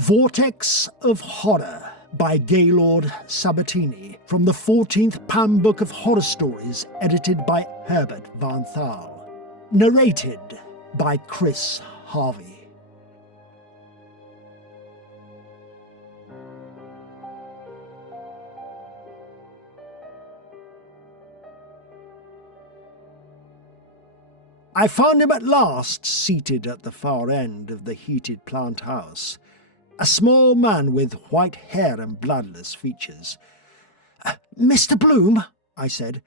Vortex of Horror by Gaylord Sabatini, from the 14th Palm Book of Horror Stories, edited by Herbert Van Thal. Narrated by Chris Harvey. I found him at last seated at the far end of the heated plant house. A small man with white hair and bloodless features. "Mr. Bloom," I said.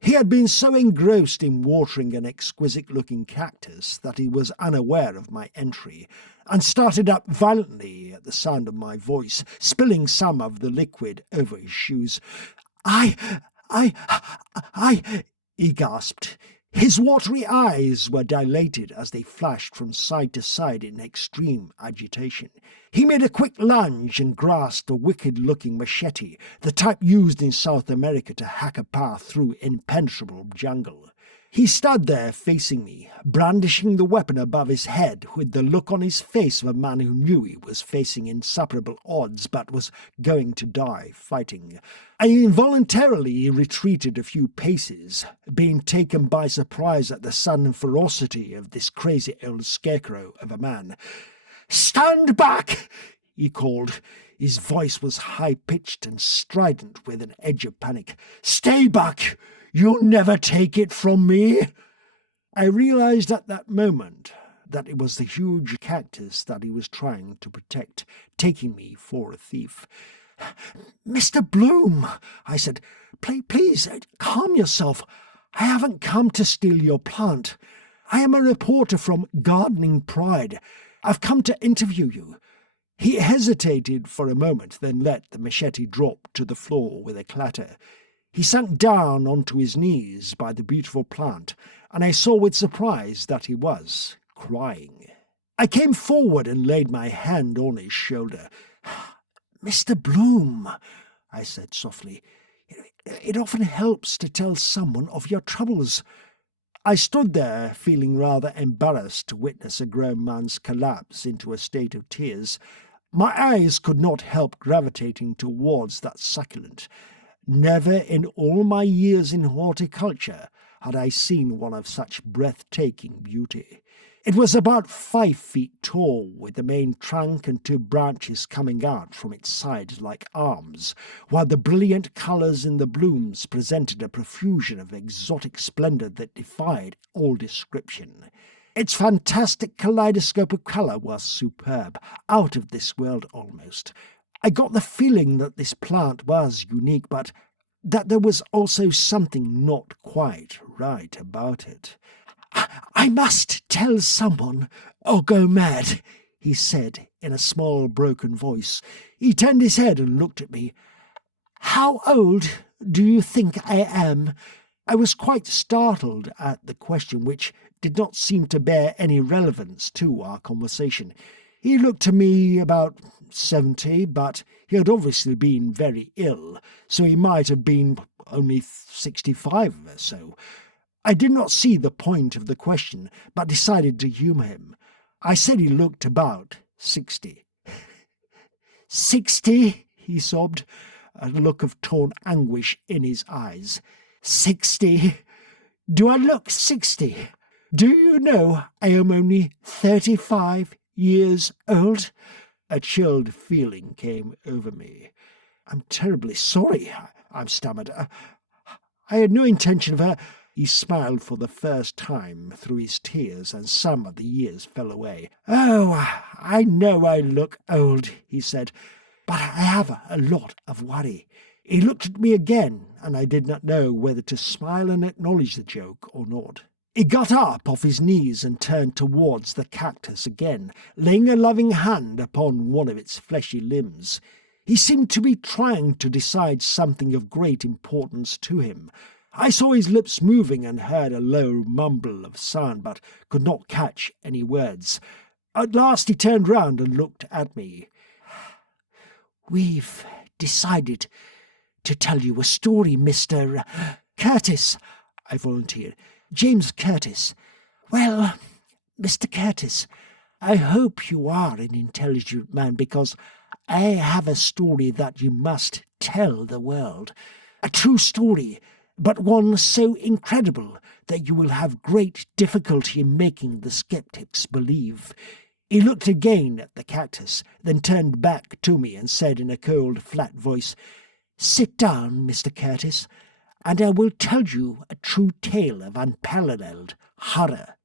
He had been so engrossed in watering an exquisite-looking cactus that he was unaware of my entry, and started up violently at the sound of my voice, spilling some of the liquid over his shoes. I, he gasped. His watery eyes were dilated as they flashed from side to side in extreme agitation. He made a quick lunge and grasped a wicked-looking machete, the type used in South America to hack a path through impenetrable jungle. He stood there facing me, brandishing the weapon above his head, with the look on his face of a man who knew he was facing insuperable odds but was going to die fighting. I involuntarily retreated a few paces, being taken by surprise at the sudden ferocity of this crazy old scarecrow of a man. "Stand back!" he called. His voice was high-pitched and strident with an edge of panic. "Stay back! You'll never take it from me!" I realized at that moment that it was the huge cactus that he was trying to protect, taking me for a thief. "Mr. Bloom," I said, please calm yourself. I haven't come to steal your plant. I am a reporter from Gardening Pride. I've come to interview you." He hesitated for a moment, then let the machete drop to the floor with a clatter. He sank down onto his knees by the beautiful plant, and I saw with surprise that he was crying. I came forward and laid my hand on his shoulder. "Mr. Bloom," I said softly, "it often helps to tell someone of your troubles." I stood there, feeling rather embarrassed to witness a grown man's collapse into a state of tears. My eyes could not help gravitating towards that succulent. Never in all my years in horticulture had I seen one of such breathtaking beauty. It was about 5 feet tall, with the main trunk and 2 branches coming out from its sides like arms, while the brilliant colours in the blooms presented a profusion of exotic splendour that defied all description. Its fantastic kaleidoscope of colour was superb, out of this world almost. I got the feeling that this plant was unique, but that there was also something not quite right about it. "I must tell someone or go mad," he said in a small, broken voice. He turned his head and looked at me. "How old do you think I am?" I was quite startled at the question, which did not seem to bear any relevance to our conversation. He looked to me about 70, but he had obviously been very ill, so he might have been only 65 or so. I did not see the point of the question, but decided to humour him. I said he looked about 60. 60, he sobbed, a look of torn anguish in his eyes. 60? Do I look 60? Do you know I am only 35 years old? A chilled feeling came over me. "I'm terribly sorry," I stammered. "I had no intention of..." He smiled for the first time through his tears, and some of the years fell away. "Oh, I know I look old," he said, "but I have a lot of worry." He looked at me again, and I did not know whether to smile and acknowledge the joke or not. He got up off his knees and turned towards the cactus again, laying a loving hand upon one of its fleshy limbs. He seemed to be trying to decide something of great importance to him. I saw his lips moving and heard a low mumble of sound, but could not catch any words. At last he turned round and looked at me. "We've decided to tell you a story, Mr. Curtis," I volunteered. "James Curtis. Well, Mr. Curtis, I hope you are an intelligent man, because I have a story that you must tell the world. A true story, but one so incredible that you will have great difficulty in making the skeptics believe." He looked again at the cactus, then turned back to me and said in a cold, flat voice, "Sit down, Mr. Curtis, and I will tell you a true tale of unparalleled horror."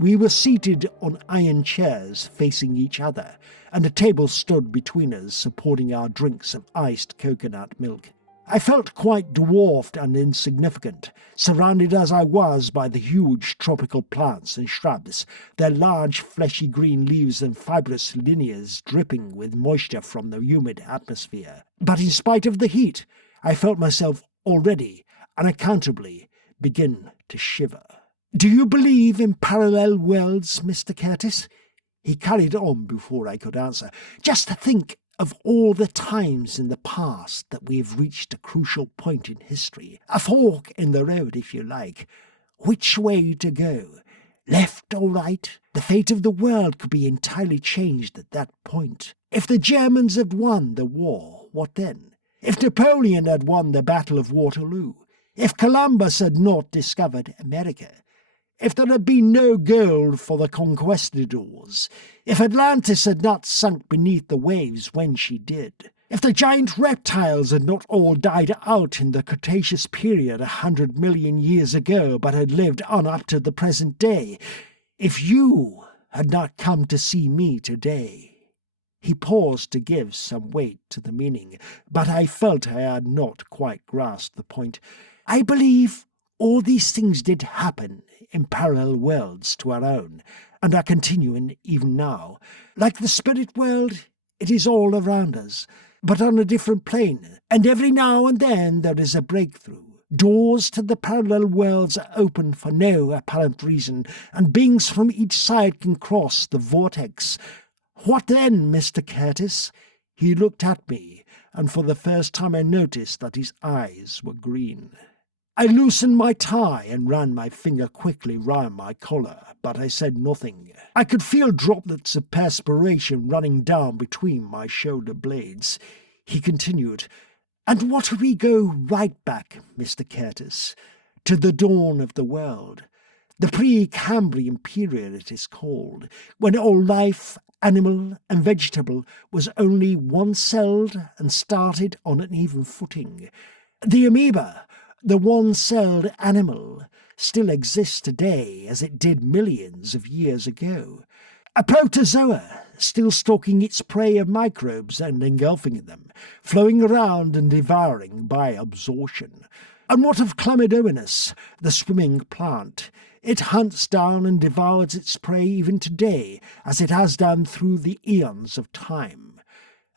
We were seated on iron chairs facing each other, and a table stood between us supporting our drinks of iced coconut milk. I felt quite dwarfed and insignificant, surrounded as I was by the huge tropical plants and shrubs, their large fleshy green leaves and fibrous linears dripping with moisture from the humid atmosphere. But in spite of the heat, I felt myself already, unaccountably, begin to shiver. "Do you believe in parallel worlds, Mr. Curtis?" He carried on before I could answer. "Just think of all the times in the past that we have reached a crucial point in history, a fork in the road, if you like. Which way to go? Left or right? The fate of the world could be entirely changed at that point. If the Germans had won the war, what then? If Napoleon had won the Battle of Waterloo? If Columbus had not discovered America? If there had been no gold for the conquistadors, if Atlantis had not sunk beneath the waves when she did, if the giant reptiles had not all died out in the Cretaceous period 100 million years ago but had lived on up to the present day, if you had not come to see me today." He paused to give some weight to the meaning, but I felt I had not quite grasped the point. "I believe all these things did happen in parallel worlds to our own, and are continuing even now. Like the spirit world, it is all around us, but on a different plane, and every now and then there is a breakthrough. Doors to the parallel worlds are open for no apparent reason, and beings from each side can cross the vortex. What then, Mr. Curtis?" He looked at me, and for the first time I noticed that his eyes were green. I loosened my tie and ran my finger quickly round my collar, but I said nothing. I could feel droplets of perspiration running down between my shoulder blades. He continued, "And what if we go right back, Mr. Curtis, to the dawn of the world, the pre-Cambrian period it is called, when all life, animal and vegetable, was only one-celled and started on an even footing. The amoeba, the one-celled animal, still exists today as it did millions of years ago. A protozoa, still stalking its prey of microbes and engulfing them, flowing around and devouring by absorption. And what of Chlamydomonas, the swimming plant? It hunts down and devours its prey even today, as it has done through the eons of time.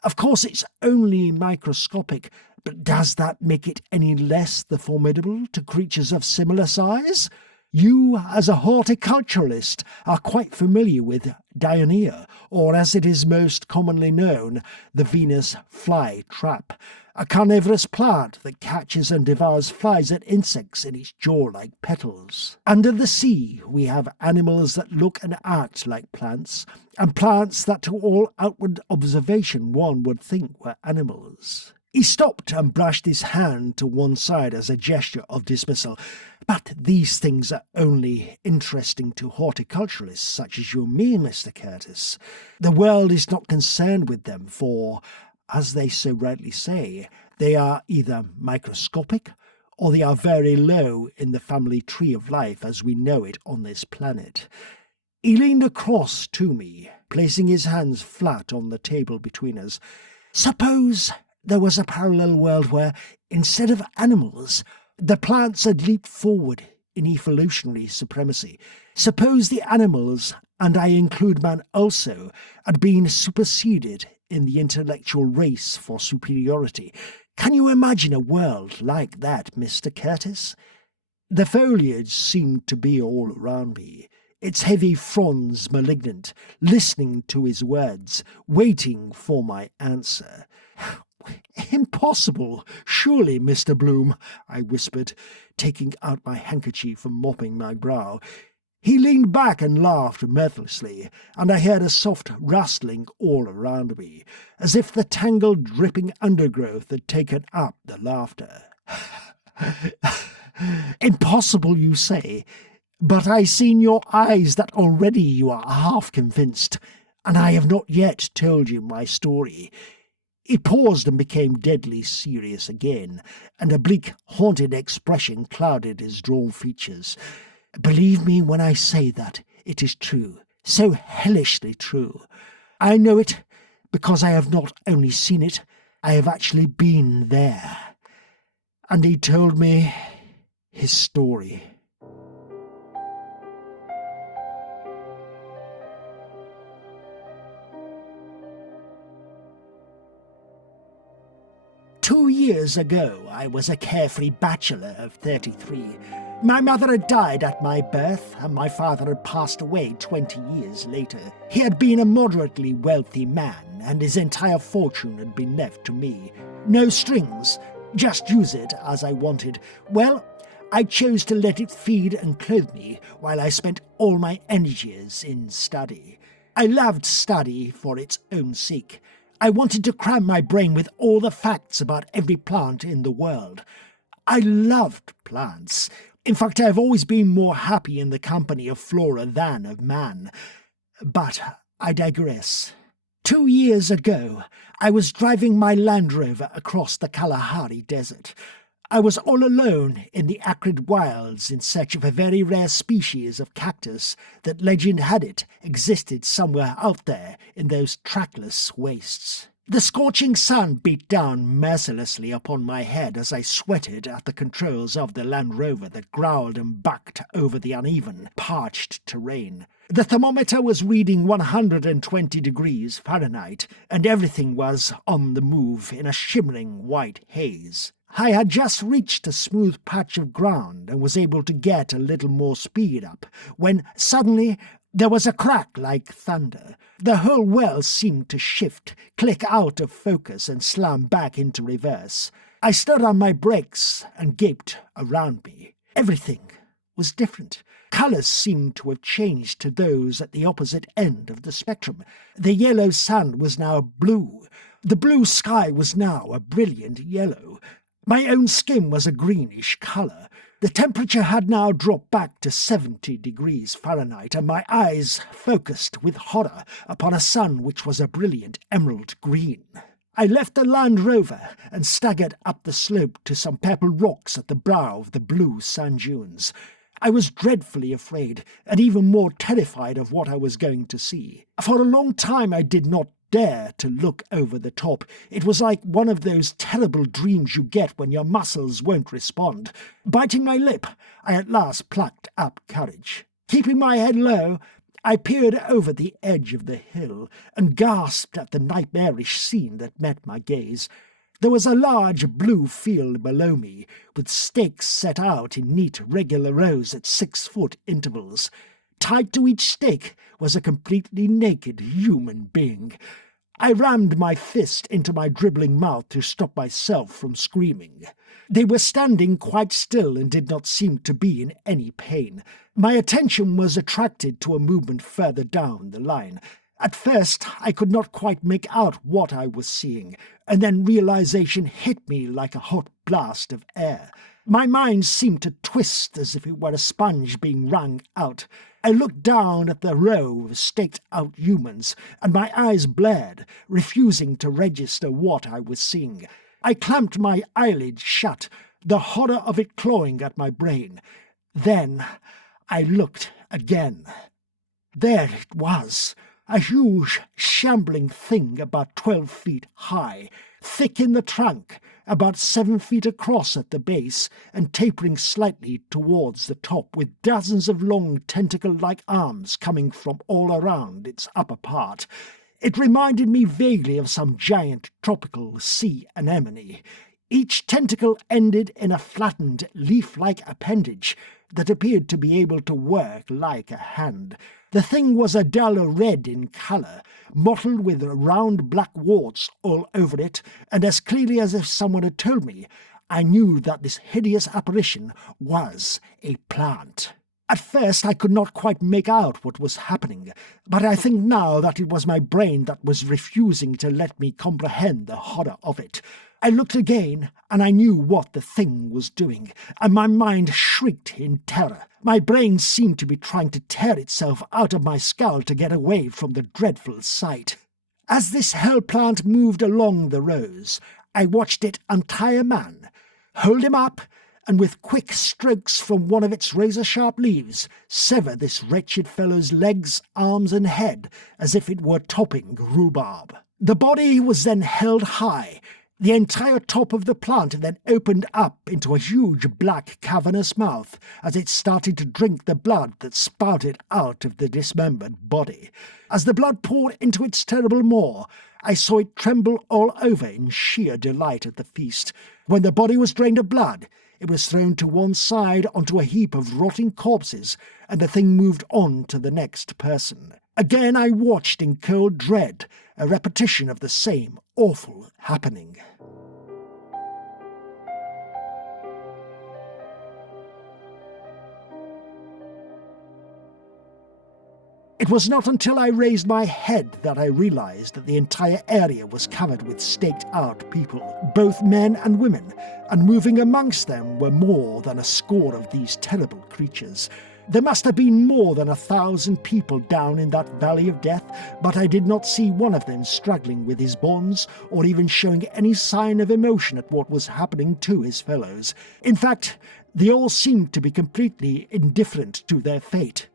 Of course it's only microscopic, but does that make it any less the formidable to creatures of similar size? You, as a horticulturalist, are quite familiar with Dionaea, or as it is most commonly known, the Venus fly-trap, a carnivorous plant that catches and devours flies and insects in its jaw-like petals. Under the sea, we have animals that look and act like plants, and plants that to all outward observation one would think were animals." He stopped and brushed his hand to one side as a gesture of dismissal. "But these things are only interesting to horticulturalists such as you and me, Mr. Curtis. The world is not concerned with them, for, as they so rightly say, they are either microscopic or they are very low in the family tree of life as we know it on this planet." He leaned across to me, placing his hands flat on the table between us. "Suppose there was a parallel world where, instead of animals, the plants had leaped forward in evolutionary supremacy. Suppose the animals and I include man also, had been superseded in the intellectual race for superiority. Can you imagine a world like that, Mr. Curtis? The foliage seemed to be all around me, its heavy fronds malignant, listening to his words, waiting for my answer. "Impossible, surely, Mr. Bloom," I whispered, taking out my handkerchief and mopping my brow. He leaned back and laughed mirthlessly, and I heard a soft rustling all around me, as if the tangled, dripping undergrowth had taken up the laughter. "Impossible, you say? But I see in your eyes that already you are half convinced, and I have not yet told you my story." He paused and became deadly serious again, and a bleak, haunted expression clouded his drawn features. "Believe me when I say that it is true, so hellishly true. I know it because I have not only seen it, I have actually been there." And he told me his story. "2 years ago, I was a carefree bachelor of 33. My mother had died at my birth, and my father had passed away 20 years later. He had been a moderately wealthy man, and his entire fortune had been left to me. No strings, just use it as I wanted. Well, I chose to let it feed and clothe me while I spent all my energies in study. I loved study for its own sake. I wanted to cram my brain with all the facts about every plant in the world. I loved plants. In fact, I've always been more happy in the company of flora than of man. But I digress. 2 years ago, I was driving my Land Rover across the Kalahari Desert. I was all alone in the acrid wilds in search of a very rare species of cactus that, legend had it, existed somewhere out there in those trackless wastes. The scorching sun beat down mercilessly upon my head as I sweated at the controls of the Land Rover that growled and bucked over the uneven, parched terrain. The thermometer was reading 120 degrees Fahrenheit, and everything was on the move in a shimmering white haze. I had just reached a smooth patch of ground and was able to get a little more speed up, when suddenly there was a crack like thunder. The whole world seemed to shift, click out of focus and slam back into reverse. I stood on my brakes and gaped around me. Everything was different. Colours seemed to have changed to those at the opposite end of the spectrum. The yellow sand was now blue. The blue sky was now a brilliant yellow. My own skin was a greenish colour. The temperature had now dropped back to 70 degrees Fahrenheit, and my eyes focused with horror upon a sun which was a brilliant emerald green. I left the Land Rover and staggered up the slope to some purple rocks at the brow of the blue sand dunes. I was dreadfully afraid, and even more terrified of what I was going to see. For a long time I did not dare to look over the top. It was like one of those terrible dreams you get when your muscles won't respond. Biting my lip, I at last plucked up courage. Keeping my head low, I peered over the edge of the hill and gasped at the nightmarish scene that met my gaze. There was a large blue field below me, with stakes set out in neat, regular rows at 6-foot intervals. Tied to each stake was a completely naked human being. I rammed my fist into my dribbling mouth to stop myself from screaming. They were standing quite still and did not seem to be in any pain. My attention was attracted to a movement further down the line. At first I could not quite make out what I was seeing, and then realization hit me like a hot blast of air. My mind seemed to twist as if it were a sponge being wrung out. I looked down at the row of staked-out humans, and my eyes blared, refusing to register what I was seeing. I clamped my eyelids shut, the horror of it clawing at my brain. Then I looked again. There it was, a huge, shambling thing about 12 feet high, thick in the trunk, about 7 feet across at the base and tapering slightly towards the top, with dozens of long tentacle-like arms coming from all around its upper part. It reminded me vaguely of some giant tropical sea anemone. Each tentacle ended in a flattened, leaf-like appendage that appeared to be able to work like a hand. The thing was a dull red in colour, mottled with round black warts all over it, and as clearly as if someone had told me, I knew that this hideous apparition was a plant. At first I could not quite make out what was happening, but I think now that it was my brain that was refusing to let me comprehend the horror of it. I looked again, and I knew what the thing was doing, and my mind shrieked in terror. My brain seemed to be trying to tear itself out of my skull to get away from the dreadful sight. As this hell plant moved along the rows, I watched it untie a man, hold him up, and with quick strokes from one of its razor-sharp leaves, sever this wretched fellow's legs, arms, and head, as if it were topping rhubarb. The body was then held high. The entire top of the plant then opened up into a huge black cavernous mouth as it started to drink the blood that spouted out of the dismembered body. As the blood poured into its terrible maw, I saw it tremble all over in sheer delight at the feast. When the body was drained of blood, it was thrown to one side onto a heap of rotting corpses, and the thing moved on to the next person. Again I watched in cold dread, a repetition of the same awful happening. It was not until I raised my head that I realized that the entire area was covered with staked-out people, both men and women, and moving amongst them were more than a score of these terrible creatures. There must have been more than 1,000 people down in that valley of death, but I did not see one of them struggling with his bonds or even showing any sign of emotion at what was happening to his fellows. In fact, they all seemed to be completely indifferent to their fate.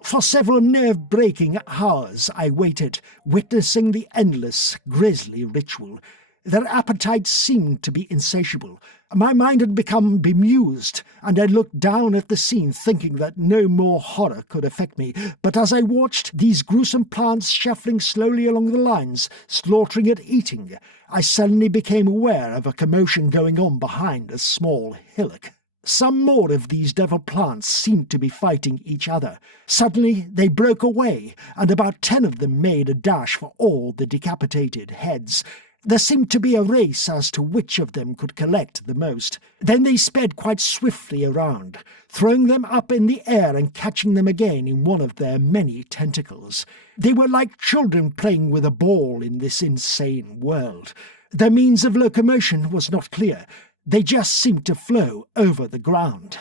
For several nerve-breaking hours I waited, witnessing the endless, grisly ritual. Their appetites seemed to be insatiable. My mind had become bemused, and I looked down at the scene thinking that no more horror could affect me. But as I watched these gruesome plants shuffling slowly along the lines, slaughtering and eating, I suddenly became aware of a commotion going on behind a small hillock. Some more of these devil plants seemed to be fighting each other. Suddenly they broke away, and about 10 of them made a dash for all the decapitated heads. There seemed to be a race as to which of them could collect the most. Then they sped quite swiftly around, throwing them up in the air and catching them again in one of their many tentacles. They were like children playing with a ball in this insane world. Their means of locomotion was not clear. They just seemed to flow over the ground.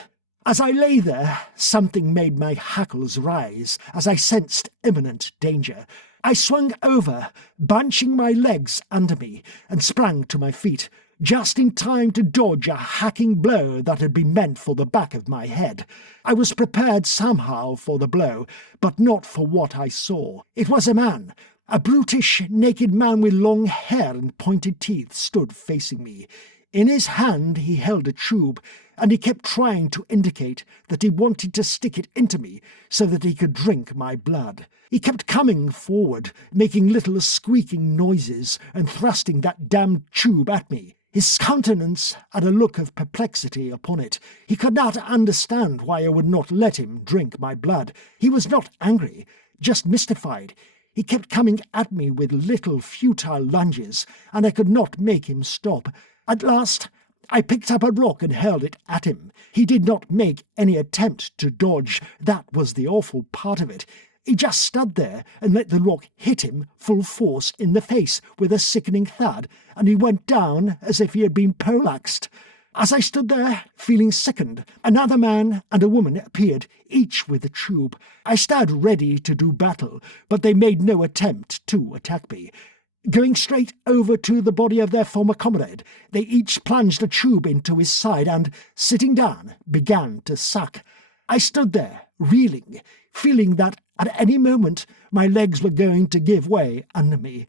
As I lay there, something made my hackles rise as I sensed imminent danger. I swung over, bunching my legs under me, and sprang to my feet, just in time to dodge a hacking blow that had been meant for the back of my head. I was prepared somehow for the blow, but not for what I saw. It was a man. A brutish, naked man with long hair and pointed teeth stood facing me. In his hand he held a tube, and he kept trying to indicate that he wanted to stick it into me so that he could drink my blood. He kept coming forward, making little squeaking noises and thrusting that damned tube at me. His countenance had a look of perplexity upon it. He could not understand why I would not let him drink my blood. He was not angry, just mystified. He kept coming at me with little futile lunges, and I could not make him stop. At last, I picked up a rock and hurled it at him. He did not make any attempt to dodge. That was the awful part of it. He just stood there and let the rock hit him full force in the face with a sickening thud, and he went down as if he had been poleaxed. As I stood there, feeling sickened, another man and a woman appeared, each with a tube. I stood ready to do battle, but they made no attempt to attack me. Going straight over to the body of their former comrade, they each plunged a tube into his side and, sitting down, began to suck. I stood there, reeling, feeling that at any moment my legs were going to give way under me.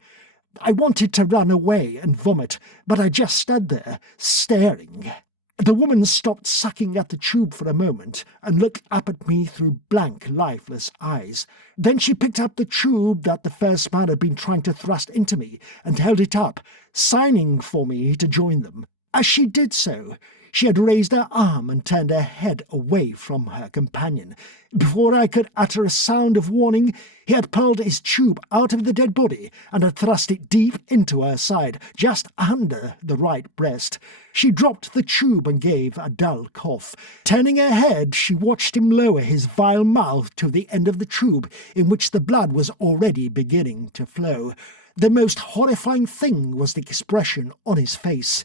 I wanted to run away and vomit, but I just stood there, staring. The woman stopped sucking at the tube for a moment and looked up at me through blank, lifeless eyes. Then she picked up the tube that the first man had been trying to thrust into me and held it up, signing for me to join them. As she did so, she had raised her arm and turned her head away from her companion. Before I could utter a sound of warning, he had pulled his tube out of the dead body and had thrust it deep into her side, just under the right breast. She dropped the tube and gave a dull cough. Turning her head, she watched him lower his vile mouth to the end of the tube, in which the blood was already beginning to flow. The most horrifying thing was the expression on his face.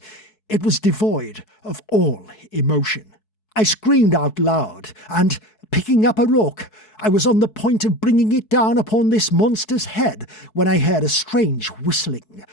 It was devoid of all emotion. I screamed out loud, and, picking up a rock, I was on the point of bringing it down upon this monster's head when I heard a strange whistling.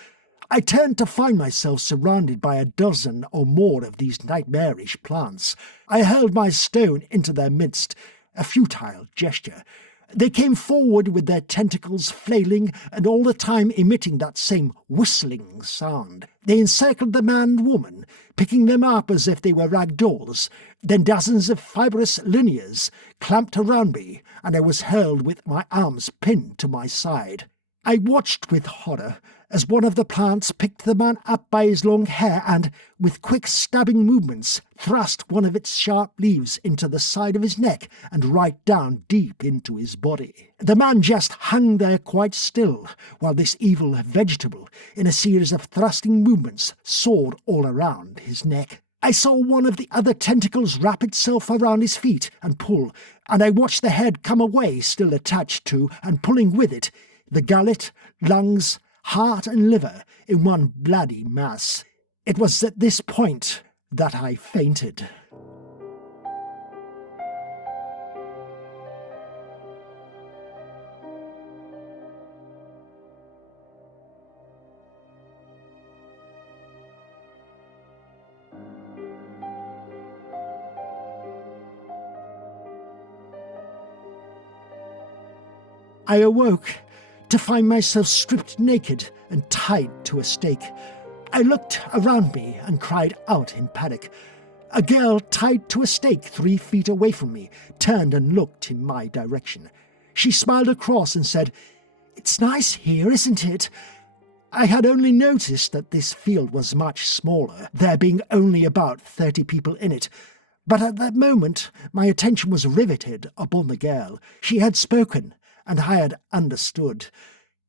I turned to find myself surrounded by a dozen or more of these nightmarish plants. I hurled my stone into their midst, a futile gesture. They came forward with their tentacles flailing and all the time emitting that same whistling sound. They encircled the man and woman, picking them up as if they were rag dolls. Then dozens of fibrous linears clamped around me, and I was hurled with my arms pinned to my side. I watched with horror as one of the plants picked the man up by his long hair and, with quick stabbing movements, thrust one of its sharp leaves into the side of his neck and right down deep into his body. The man just hung there quite still, while this evil vegetable, in a series of thrusting movements, soared all around his neck. I saw one of the other tentacles wrap itself around his feet and pull, and I watched the head come away, still attached to and pulling with it, the gullet, lungs, heart and liver in one bloody mass. It was at this point that I fainted. I awoke to find myself stripped naked and tied to a stake. I looked around me and cried out in panic. A girl tied to a stake 3 feet away from me turned and looked in my direction. She smiled across and said, "It's nice here, isn't it?" I had only noticed that this field was much smaller, there being only about 30 people in it. But at that moment my attention was riveted upon the girl. She had spoken, and I had understood.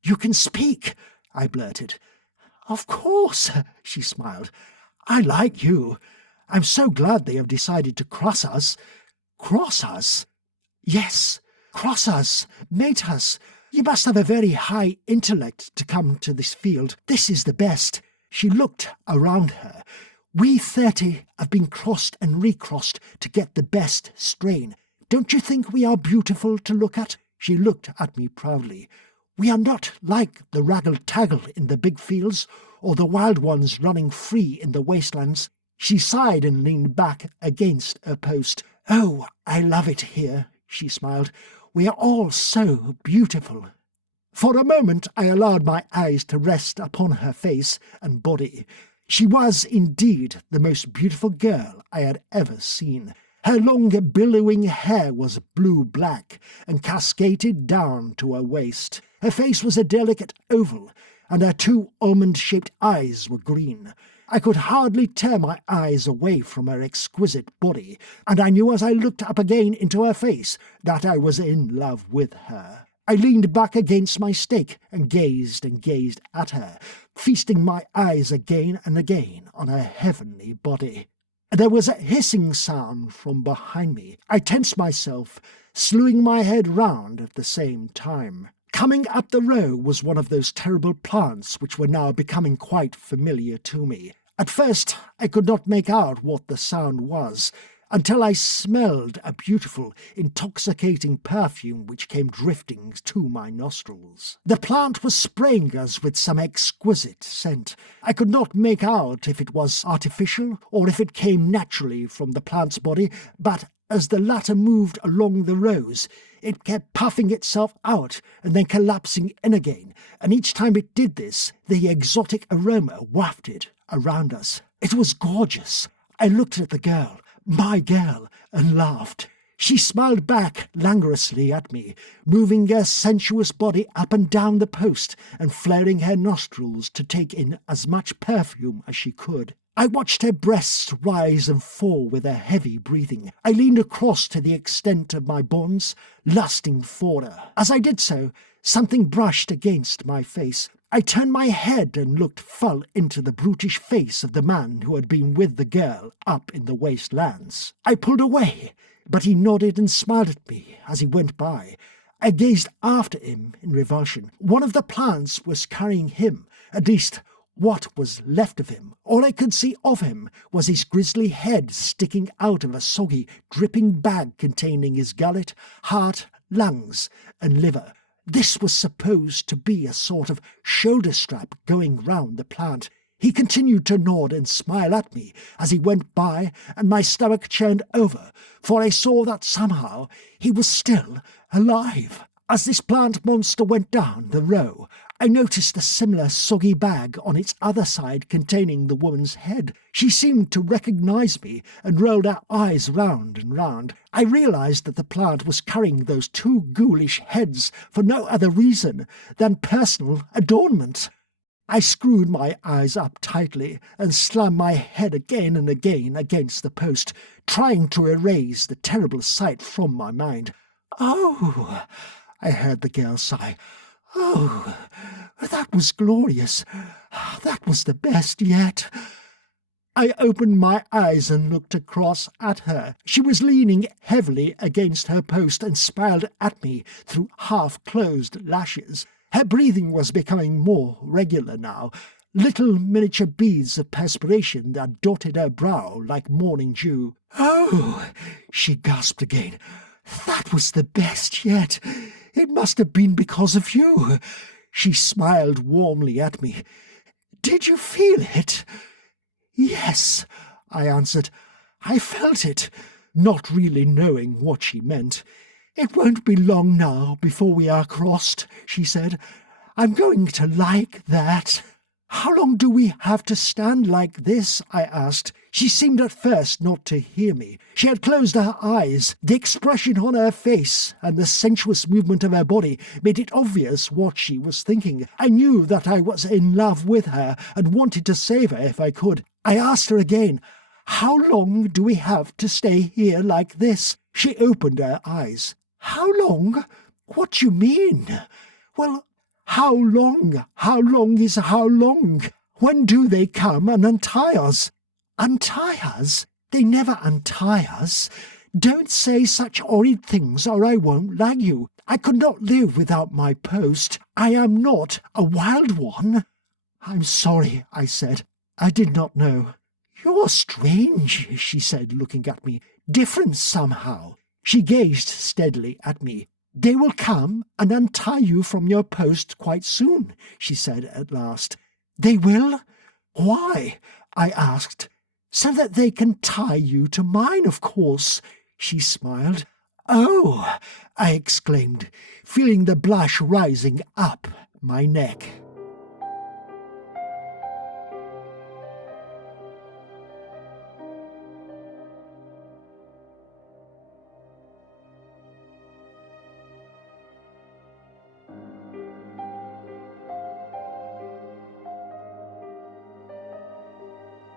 "You can speak," I blurted. "Of course," she smiled. "I like you. I'm so glad they have decided to cross us." "Cross us?" "Yes, cross us, mate us. You must have a very high intellect to come to this field. This is the best." She looked around her. "We 30 have been crossed and recrossed to get the best strain. Don't you think we are beautiful to look at?" She looked at me proudly. "We are not like the raggle-taggle in the big fields, or the wild ones running free in the wastelands." She sighed and leaned back against a post. "Oh, I love it here," she smiled. "We are all so beautiful." For a moment I allowed my eyes to rest upon her face and body. She was indeed the most beautiful girl I had ever seen. Her long billowing hair was blue-black and cascaded down to her waist. Her face was a delicate oval, and her 2 almond-shaped eyes were green. I could hardly tear my eyes away from her exquisite body, and I knew as I looked up again into her face that I was in love with her. I leaned back against my stake and gazed at her, feasting my eyes again and again on her heavenly body. There was a hissing sound from behind me. I tensed myself, slewing my head round at the same time. Coming up the row was one of those terrible plants which were now becoming quite familiar to me. At first I could not make out what the sound was. until I smelled a beautiful, intoxicating perfume which came drifting to my nostrils. The plant was spraying us with some exquisite scent. I could not make out if it was artificial or if it came naturally from the plant's body, but as the latter moved along the rows, it kept puffing itself out and then collapsing in again, and each time it did this, the exotic aroma wafted around us. It was gorgeous. I looked at the girl, my girl, and laughed. She smiled back languorously at me, moving her sensuous body up and down the post and flaring her nostrils to take in as much perfume as she could. I watched her breasts rise and fall with her heavy breathing. I leaned across to the extent of my bonds, lusting for her. As I did so, something brushed against my face. I turned my head and looked full into the brutish face of the man who had been with the girl up in the wastelands. I pulled away, but he nodded and smiled at me as he went by. I gazed after him in revulsion. One of the plants was carrying him, at least what was left of him. All I could see of him was his grisly head sticking out of a soggy, dripping bag containing his gullet, heart, lungs, and liver. This was supposed to be a sort of shoulder strap going round the plant. He continued to nod and smile at me as he went by, and my stomach churned over, for I saw that somehow he was still alive. As this plant monster went down the row, I noticed a similar soggy bag on its other side containing the woman's head. She seemed to recognize me and rolled her eyes round and round. I realized that the plant was carrying those two ghoulish heads for no other reason than personal adornment. I screwed my eyes up tightly and slammed my head again and again against the post, trying to erase the terrible sight from my mind. "Oh," I heard the girl sigh. "Oh, that was glorious. That was the best yet." I opened my eyes and looked across at her. She was leaning heavily against her post and smiled at me through half-closed lashes. Her breathing was becoming more regular now, little miniature beads of perspiration that dotted her brow like morning dew. "Oh," she gasped again, "that was the best yet. It must have been because of you." She smiled warmly at me. "Did you feel it?" "Yes," I answered. "I felt it," not really knowing what she meant. "It won't be long now before we are crossed," she said. "I'm going to like that." "How long do we have to stand like this?" I asked. She seemed at first not to hear me. She had closed her eyes. The expression on her face and the sensuous movement of her body made it obvious what she was thinking. I knew that I was in love with her and wanted to save her if I could. I asked her again, "How long do we have to stay here like this?" She opened her eyes. "How long? What do you mean?" "Well, how long? How long is how long? When do they come and untie us?" "Untie us? They never untie us. Don't say such horrid things or I won't like you. I could not live without my post. I am not a wild one." "I'm sorry," I said. "I did not know." "You're strange," she said, looking at me. "Different somehow." She gazed steadily at me. "They will come and untie you from your post quite soon," she said at last. "They will? Why?" I asked. "So that they can tie you to mine, of course," she smiled. "Oh," I exclaimed, feeling the blush rising up my neck.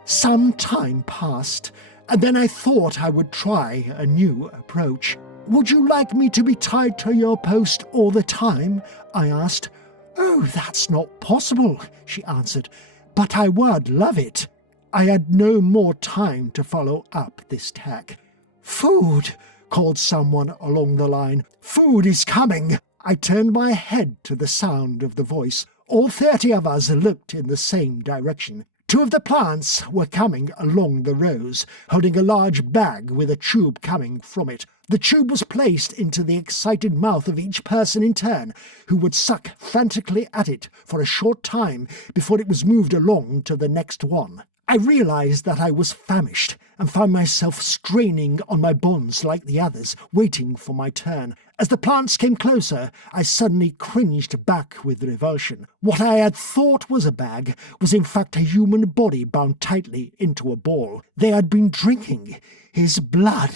Some time passed, and then I thought I would try a new approach. "Would you like me to be tied to your post all the time?" I asked. "Oh, that's not possible," she answered, "but I would love it." I had no more time to follow up this tack. "Food!" called someone along the line. "Food is coming!" I turned my head to the sound of the voice. All 30 of us looked in the same direction. Two of the plants were coming along the rows, holding a large bag with a tube coming from it. The tube was placed into the excited mouth of each person in turn, who would suck frantically at it for a short time before it was moved along to the next one. I realized that I was famished and found myself straining on my bonds like the others, waiting for my turn. As the plants came closer, I suddenly cringed back with revulsion. What I had thought was a bag was in fact a human body bound tightly into a ball. They had been drinking his blood.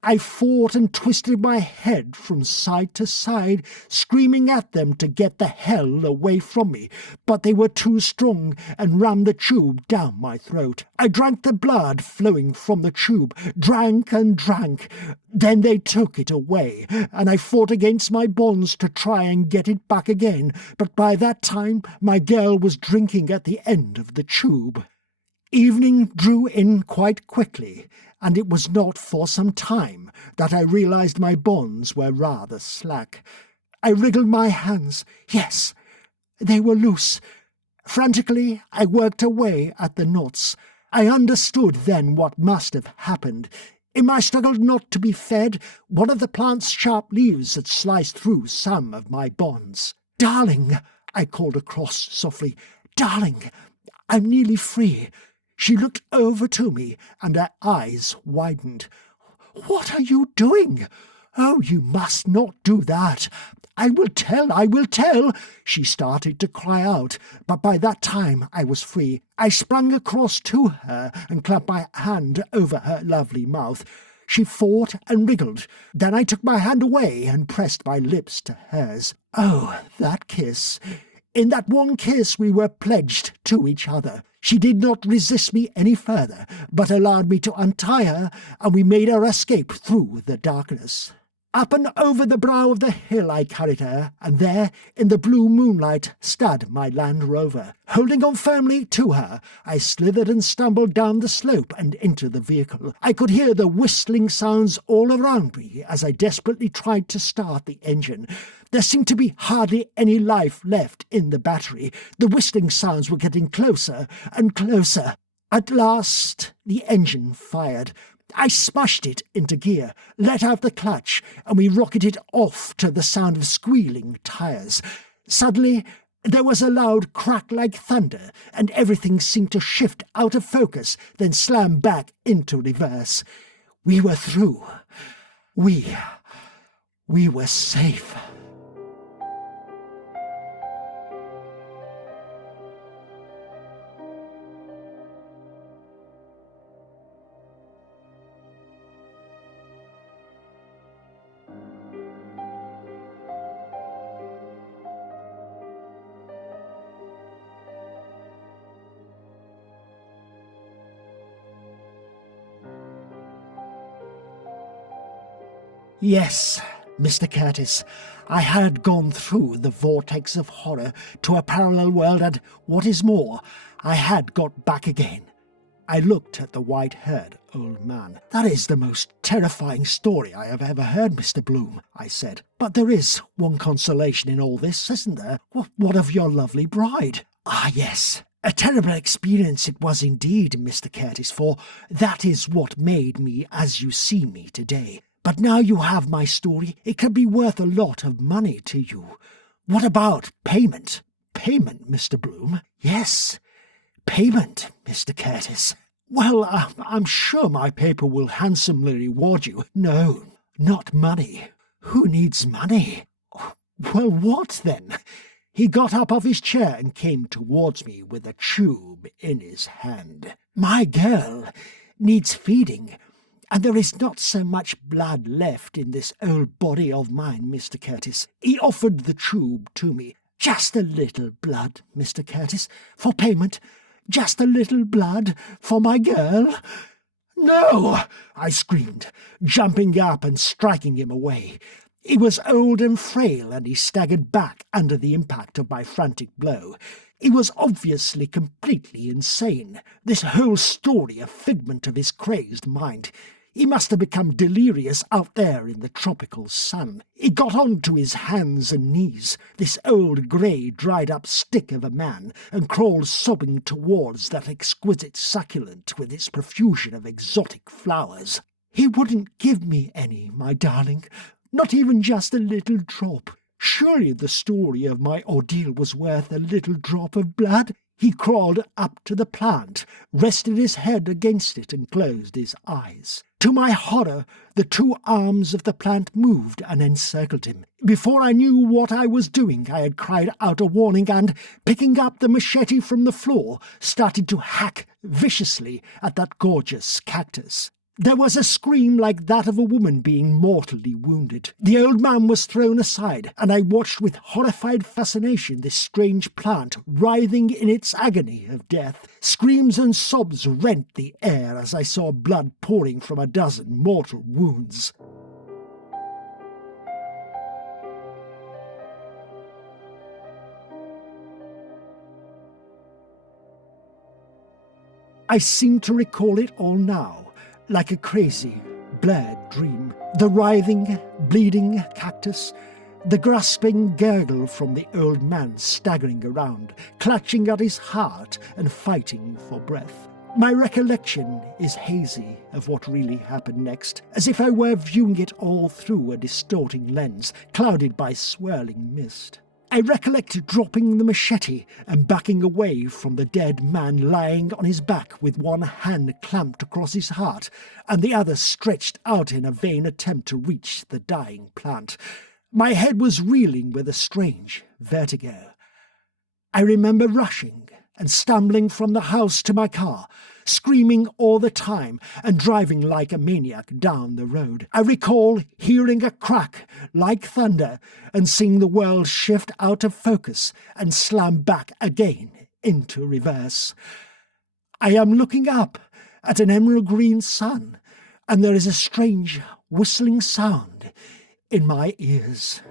I fought and twisted my head from side to side, screaming at them to get the hell away from me, but they were too strong and rammed the tube down my throat. I drank the blood flowing from the tube, drank and drank. Then they took it away, and I fought against my bonds to try and get it back again, but by that time my girl was drinking at the end of the tube. Evening drew in quite quickly, and it was not for some time that I realized my bonds were rather slack. I wriggled my hands. Yes, they were loose. Frantically, I worked away at the knots. I understood then what must have happened. In my struggle not to be fed, one of the plant's sharp leaves had sliced through some of my bonds. "Darling," I called across softly. "Darling, I'm nearly free." She looked over to me, and her eyes widened. "What are you doing? Oh, you must not do that. I will tell. She started to cry out, but by that time I was free. I sprang across to her and clapped my hand over her lovely mouth. She fought and wriggled. Then I took my hand away and pressed my lips to hers. Oh, that kiss! In that one kiss we were pledged to each other. She did not resist me any further, but allowed me to untie her, and we made our escape through the darkness. Up and over the brow of the hill I carried her, and there, in the blue moonlight, stood my Land Rover. Holding on firmly to her, I slithered and stumbled down the slope and into the vehicle. I could hear the whistling sounds all around me as I desperately tried to start the engine. There seemed to be hardly any life left in the battery. The whistling sounds were getting closer and closer. At last, the engine fired. I smashed it into gear, let out the clutch, and we rocketed off to the sound of squealing tires. Suddenly, there was a loud crack like thunder, and everything seemed to shift out of focus, then slam back into reverse. We were through. We were safe. Yes, Mr. Curtis, I had gone through the vortex of horror to a parallel world, and, what is more, I had got back again. I looked at the white-haired old man. "That is the most terrifying story I have ever heard, Mr. Bloom," I said. "But there is one consolation in all this, isn't there? What of your lovely bride?" "Ah, yes. A terrible experience it was indeed, Mr. Curtis, for that is what made me as you see me today. But now you have my story, it can be worth a lot of money to you. What about payment?" "Payment, Mr. Bloom?" "Yes, payment, Mr. Curtis." "Well, I'm sure my paper will handsomely reward you." "No, not money. Who needs money?" "Well, what then?" He got up off his chair and came towards me with a tube in his hand. "My girl needs feeding, and there is not so much blood left in this old body of mine, Mr. Curtis." He offered the tube to me. "Just a little blood, Mr. Curtis, for payment. Just a little blood for my girl." "No!" I screamed, jumping up and striking him away. He was old and frail, and he staggered back under the impact of my frantic blow. He was obviously completely insane, this whole story a figment of his crazed mind. He must have become delirious out there in the tropical sun. He got onto his hands and knees, this old grey dried-up stick of a man, and crawled sobbing towards that exquisite succulent with its profusion of exotic flowers. He wouldn't give me any, my darling, not even just a little drop. Surely the story of my ordeal was worth a little drop of blood. He crawled up to the plant, rested his head against it, and closed his eyes. To my horror, the two arms of the plant moved and encircled him. Before I knew what I was doing, I had cried out a warning and, picking up the machete from the floor, started to hack viciously at that gorgeous cactus. There was a scream like that of a woman being mortally wounded. The old man was thrown aside, and I watched with horrified fascination this strange plant writhing in its agony of death. Screams and sobs rent the air as I saw blood pouring from a dozen mortal wounds. I seem to recall it all now, like a crazy, blurred dream. The writhing, bleeding cactus, the grasping gurgle from the old man staggering around, clutching at his heart and fighting for breath. My recollection is hazy of what really happened next, as if I were viewing it all through a distorting lens, clouded by swirling mist. I recollect dropping the machete and backing away from the dead man lying on his back with one hand clamped across his heart and the other stretched out in a vain attempt to reach the dying plant. My head was reeling with a strange vertigo. I remember rushing and stumbling from the house to my car, screaming all the time and driving like a maniac down the road. I recall hearing a crack like thunder and seeing the world shift out of focus and slam back again into reverse. I am looking up at an emerald green sun, and there is a strange whistling sound in my ears.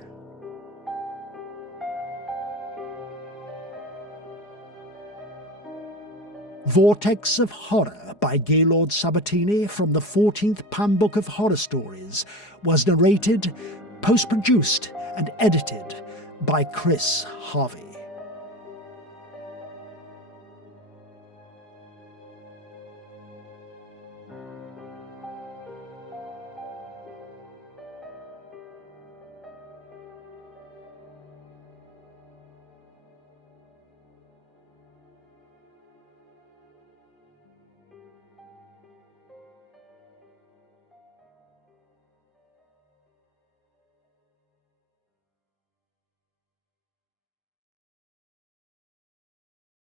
Vortex of Horror by Gaylord Sabatini from the 14th Palm Book of Horror Stories was narrated, post-produced and edited by Chris Harvey.